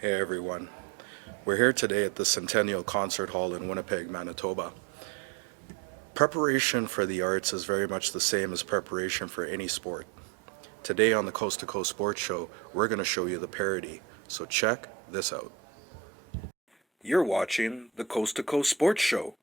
Hey everyone, we're here today at the Centennial Concert Hall in Winnipeg, Manitoba. Preparation for the arts is very much the same as preparation for any sport. Today on the Coast to Coast Sports Show, we're going to show you the parody, so check this out. You're watching the Coast to Coast Sports Show.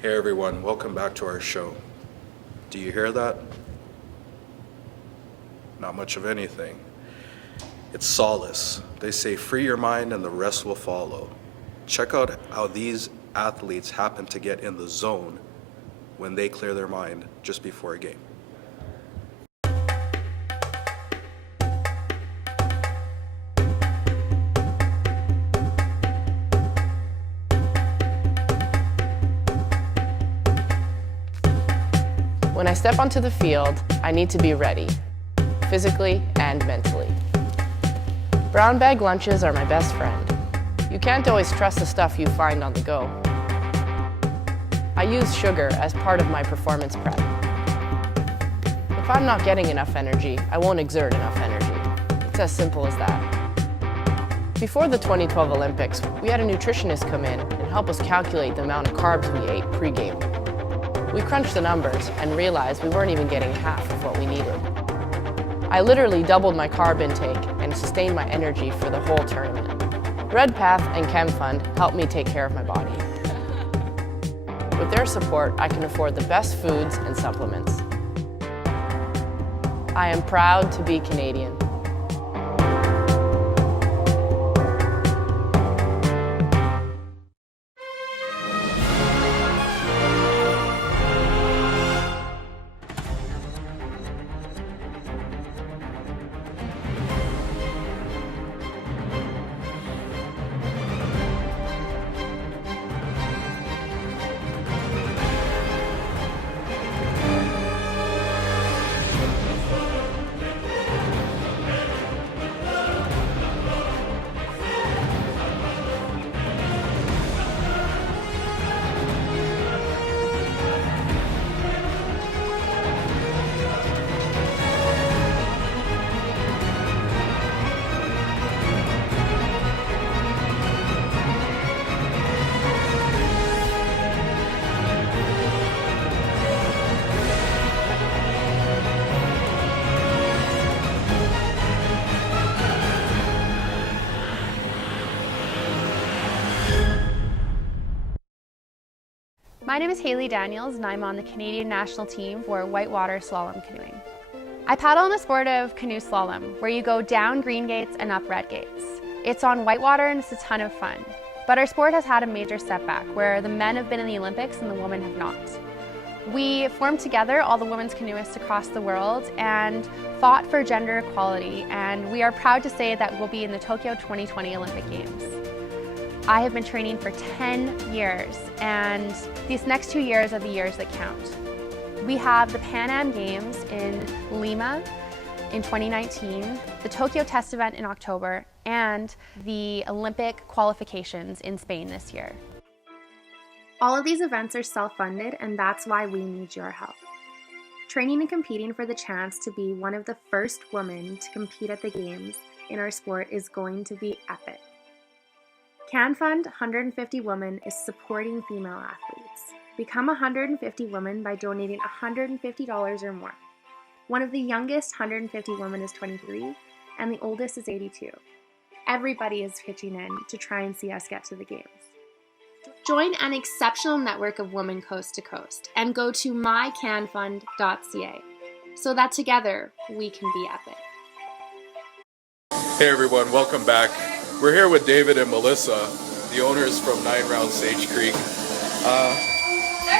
Hey everyone, welcome back to our show. Do you hear that? Not much of anything. It's solace. They say free your mind and the rest will follow. Check out how these athletes happen to get in the zone when they clear their mind just before a game. When I step onto the field, I need to be ready, physically and mentally. Brown bag lunches are my best friend. You can't always trust the stuff you find on the go. I use sugar as part of my performance prep. If I'm not getting enough energy, I won't exert enough energy. It's as simple as that. Before the 2012 Olympics, we had a nutritionist come in and help us calculate the amount of carbs we ate pre-game. We crunched the numbers and realized we weren't even getting half of what we needed. I literally doubled my carb intake and sustained my energy for the whole tournament. RedPath and ChemFund helped me take care of my body. With their support, I can afford the best foods and supplements. I am proud to be Canadian. My name is Haley Daniels and I'm on the Canadian national team for whitewater slalom canoeing. I paddle in the sport of canoe slalom, where you go down green gates and up red gates. It's on whitewater and it's a ton of fun. But our sport has had a major setback, where the men have been in the Olympics and the women have not. We formed together, all the women's canoeists across the world, and fought for gender equality, and we are proud to say that we'll be in the Tokyo 2020 Olympic Games. I have been training for 10 years, and these next 2 years are the years that count. We have the Pan Am Games in Lima in 2019, the Tokyo Test event in October, and the Olympic qualifications in Spain this year. All of these events are self-funded, and that's why we need your help. Training and competing for the chance to be one of the first women to compete at the Games in our sport is going to be epic. CanFund 150 Women is supporting female athletes. Become 150 women by donating $150 or more. One of the youngest 150 women is 23, and the oldest is 82. Everybody is pitching in to try and see us get to the Games. Join an exceptional network of women coast to coast and go to mycanfund.ca so that together we can be epic. Hey everyone, welcome back. We're here with David and Melissa, the owners from 9 Round Sage Creek.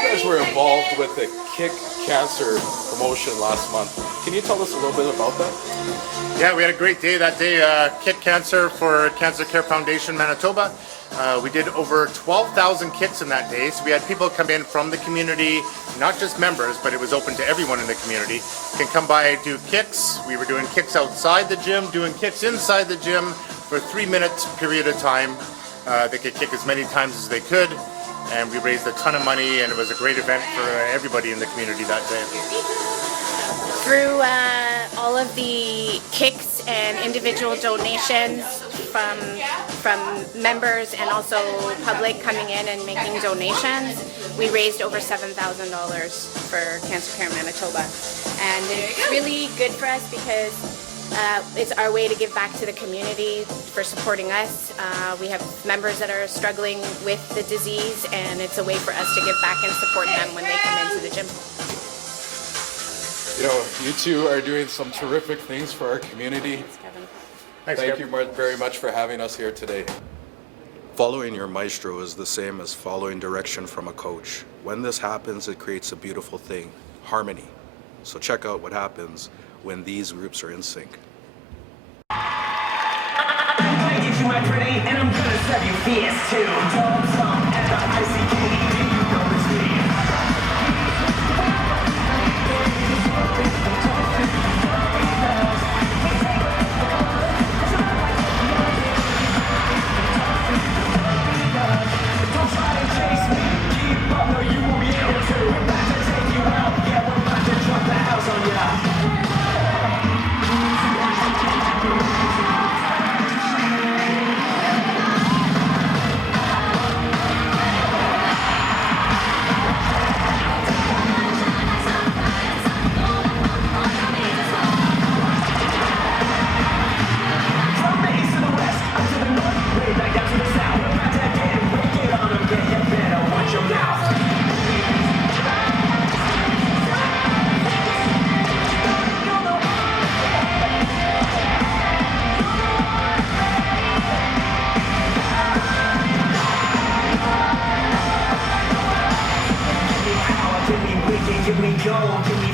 guys were involved with the Kick Cancer promotion last month. Can you tell us a little bit about that? Yeah, we had a great day that day. Kit Cancer for Cancer Care Foundation Manitoba. We did over 12,000 kits in that day. So we had people come in from the community, not just members, but it was open to everyone in the community. Can come by, do kicks. We were doing kicks outside the gym, doing kicks inside the gym for a 3-minute period of time. They could kick as many times as they could. And we raised a ton of money, and it was a great event for everybody in the community that day. Through all of the kicks and individual donations from members and also public coming in and making donations, we raised over $7,000 for Cancer Care Manitoba. And it's really good for us because it's our way to give back to the community for supporting us. We have members that are struggling with the disease, and it's a way for us to give back and support them when they come into the gym. You know, you two are doing some terrific things for our community. Thanks, Kevin. Thank you very much for having us here today. Following your maestro is the same as following direction from a coach. When this happens, it creates a beautiful thing, harmony. So check out what happens when these groups are in sync. I'm gonna get you my pretty, and I'm gonna serve you fierce too. Dogs up at the ICKD, you know it's me. Don't try to chase me, keep up, no you won't be able to. We're about to take you out, yeah we're about to drop the house on ya. Give me gold, give me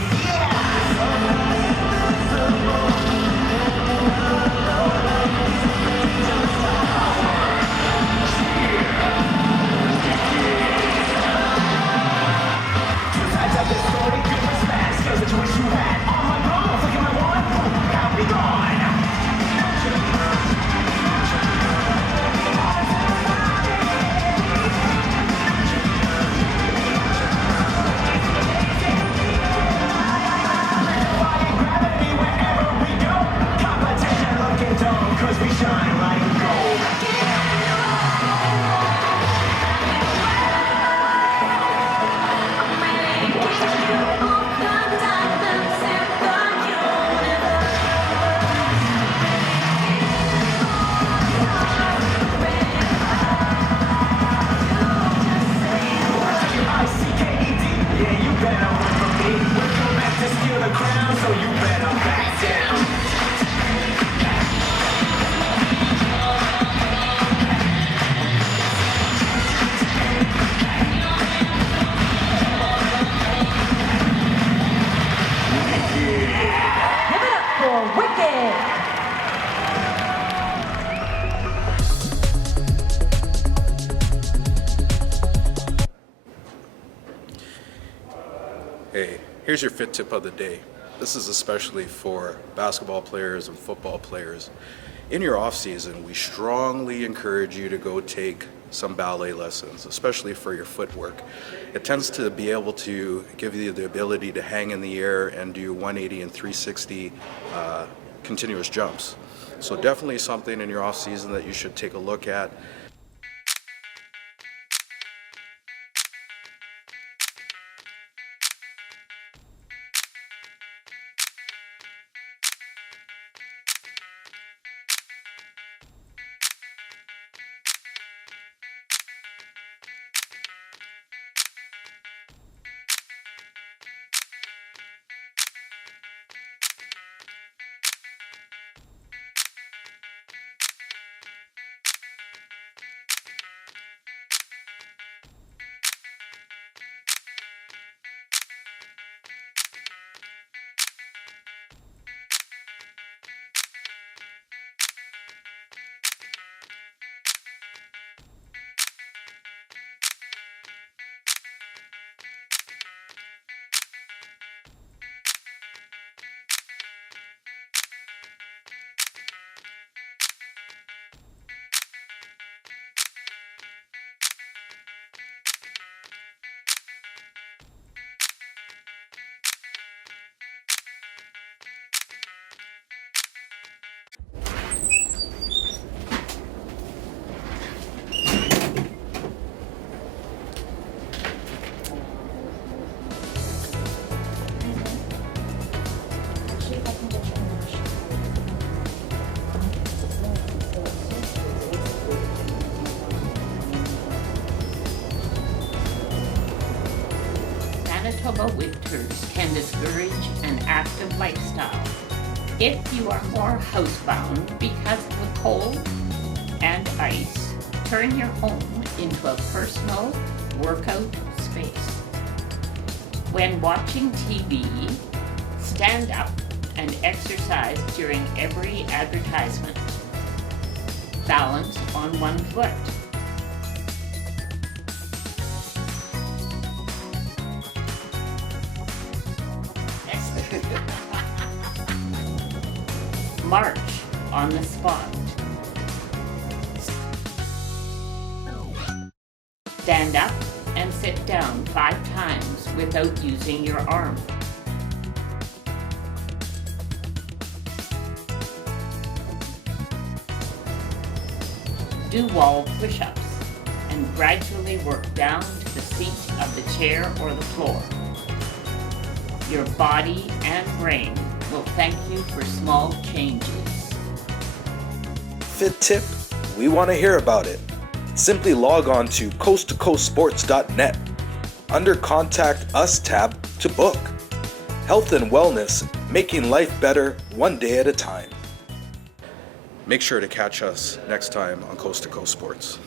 Hey, here's your fit tip of the day. This is especially for basketball players and football players. In your off season, we strongly encourage you to go take some ballet lessons, especially for your footwork. It tends to be able to give you the ability to hang in the air and do 180 and 360 continuous jumps. So definitely something in your off season that you should take a look at. Manitoba winters can discourage an active lifestyle. If you are more housebound because of the cold and ice, turn your home into a personal workout space. When watching TV, stand up and exercise during every advertisement. Balance on one foot. March on the spot. Stand up and sit down 5 times without using your arm. Do wall push-ups and gradually work down to the seat of the chair or the floor. Your body and brain will thank you for small changes. Fit tip? We want to hear about it. Simply log on to coasttocoastsports.net under Contact Us tab to book. Health and wellness, making life better one day at a time. Make sure to catch us next time on Coast to Coast Sports.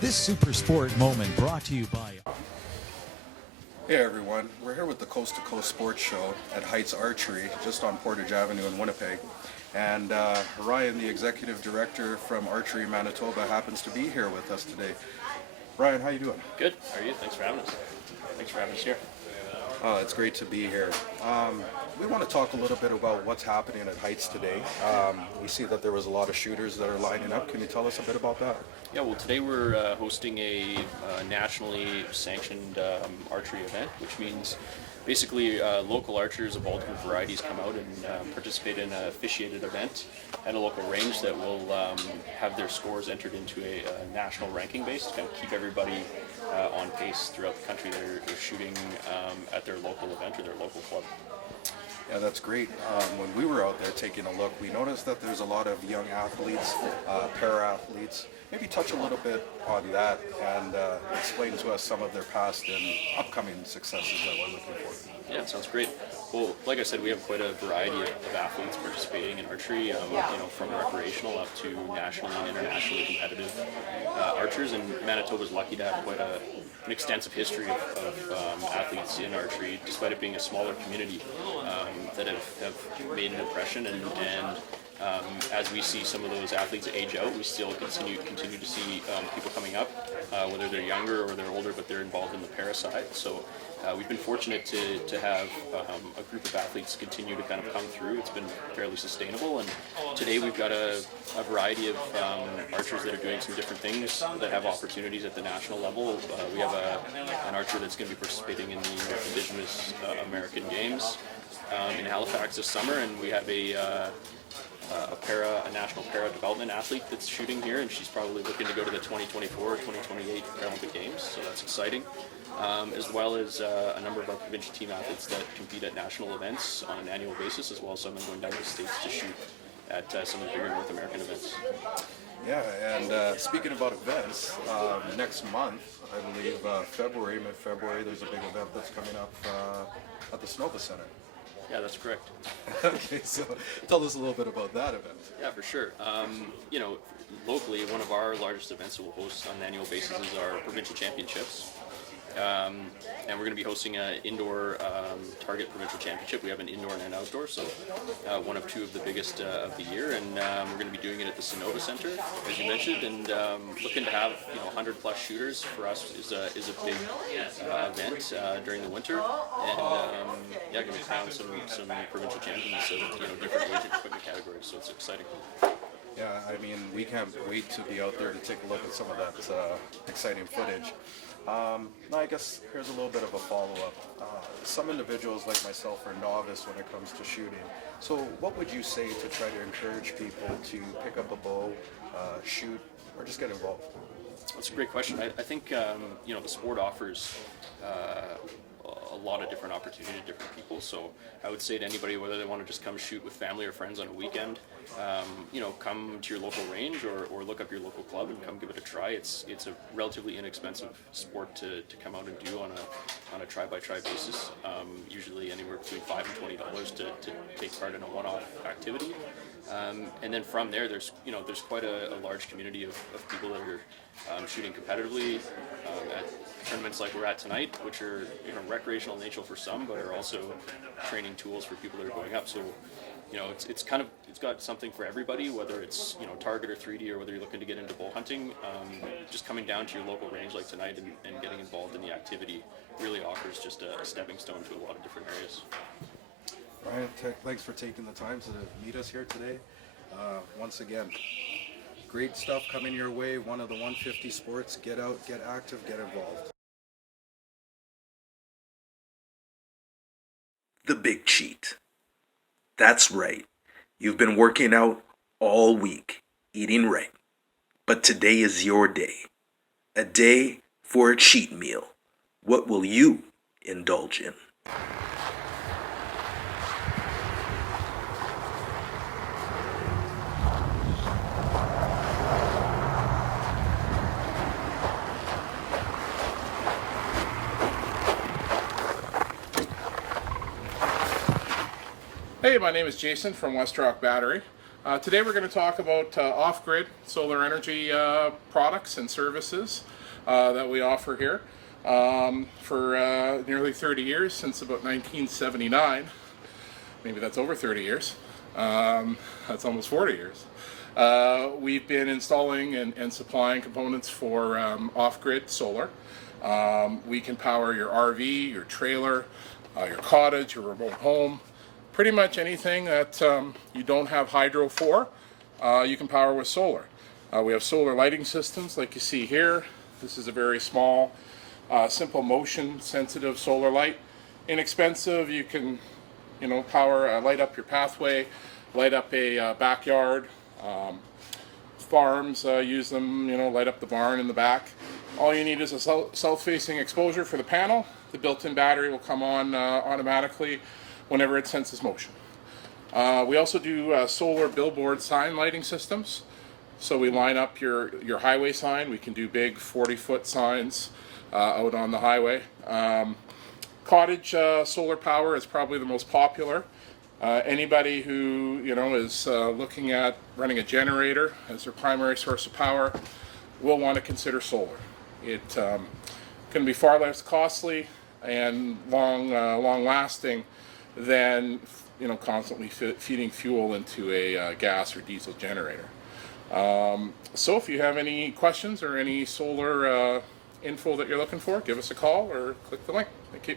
This Super Sport moment brought to you by... Hey everyone, we're here with the Coast to Coast Sports Show at Heights Archery, just on Portage Avenue in Winnipeg. And Ryan, the Executive Director from Archery Manitoba, happens to be here with us today. Ryan, how you doing? Good. How are you? Thanks for having us. Thanks for having us here. It's great to be here. We want to talk a little bit about what's happening at Heights today. We see that there was a lot of shooters that are lining up. Can you tell us a bit about that? Yeah, well, today we're hosting a nationally sanctioned archery event, which means basically local archers of all different varieties come out and participate in an officiated event at a local range that will have their scores entered into a national ranking base to kind of keep everybody on pace throughout the country that are shooting at their local event or their local club. Yeah, that's great. When we were out there taking a look, we noticed that there's a lot of young athletes, para-athletes. Maybe touch a little bit on that and explain to us some of their past and upcoming successes that we're looking for. Yeah, sounds great. Well, like I said, we have quite a variety of athletes participating in archery, from recreational up to nationally and internationally competitive archers. And Manitoba's lucky to have quite an extensive history of athletes in archery, despite it being a smaller community that have made an impression. And as we see some of those athletes age out, we still continue to see people coming up, whether they're younger or they're older, but they're involved in the para side. So we've been fortunate to have a group of athletes continue to kind of come through. It's been fairly sustainable, and today we've got a variety of archers that are doing some different things that have opportunities at the national level. We have an archer that's going to be participating in the Indigenous American Games in Halifax this summer, and we have a national para development athlete that's shooting here, and she's probably looking to go to the 2024 or 2028 Paralympic Games, so that's exciting. As well as a number of our provincial team athletes that compete at national events on an annual basis, as well as some going down to the States to shoot at some of the bigger North American events. Yeah, and speaking about events, next month, I believe mid-February, there's a big event that's coming up at the Snova Center. Yeah, that's correct. Okay, so tell us a little bit about that event. Yeah, for sure. Locally, one of our largest events that we'll host on an annual basis is our provincial championships. And we're going to be hosting an indoor target provincial championship. We have an indoor and an outdoor, so one of two of the biggest of the year. And we're going to be doing it at the C2C Center, as you mentioned, and looking to have 100 plus shooters for us is a big event during the winter. And going to be crowning some provincial champions of different weight and equipment categories. So it's exciting. Yeah, I mean, we can't wait to be out there to take a look at some of that exciting footage. Now, I guess here's a little bit of a follow-up. Some individuals like myself are novice when it comes to shooting. So what would you say to try to encourage people to pick up a bow, shoot or just get involved? That's a great question. I think you know, the sport offers a lot of different opportunity to different people. So I would say to anybody, whether they want to just come shoot with family or friends on a weekend, you know, come to your local range or look up your local club and come give it a try. It's a relatively inexpensive sport to come out and do on a try-by-try basis. Usually anywhere between $5 and $20 to take part in a one-off activity. And then from there, there's quite a large community of people that are shooting competitively at tournaments like we're at tonight, which are, you know, recreational in nature for some, but are also training tools for people that are going up. So, you know, it's got something for everybody, whether it's, you know, target or 3D, or whether you're looking to get into bull hunting. Just coming down to your local range like tonight and getting involved in the activity really offers just a stepping stone to a lot of different areas. Ryan, thanks for taking the time to meet us here today. Once again, great stuff coming your way. One of the 150 sports. Get out, get active, get involved. The big cheat. That's right. You've been working out all week, eating right. But today is your day. A day for a cheat meal. What will you indulge in? Hey, my name is Jason from West Rock Battery. Today we're going to talk about off-grid solar energy products and services that we offer here. For nearly 30 years, since about 1979, maybe that's over 30 years, that's almost 40 years, we've been installing and supplying components for off-grid solar. We can power your RV, your trailer, your cottage, your remote home. Pretty much anything that you don't have hydro for, you can power with solar. We have solar lighting systems like you see here. This is a very small, simple motion sensitive solar light. Inexpensive. You can, you know, power, light up your pathway, light up a backyard. Farms use them, you know, light up the barn in the back. All you need is a south-facing exposure for the panel. The built-in battery will come on automatically whenever it senses motion. We also do solar billboard sign lighting systems. So we line up your highway sign. We can do big 40-foot signs out on the highway. Cottage solar power is probably the most popular. Anybody who, you know, is looking at running a generator as their primary source of power will want to consider solar. It can be far less costly and long-lasting than, you know, constantly feeding fuel into a gas or diesel generator. So if you have any questions or any solar info that you're looking for, give us a call or click the link. Thank you.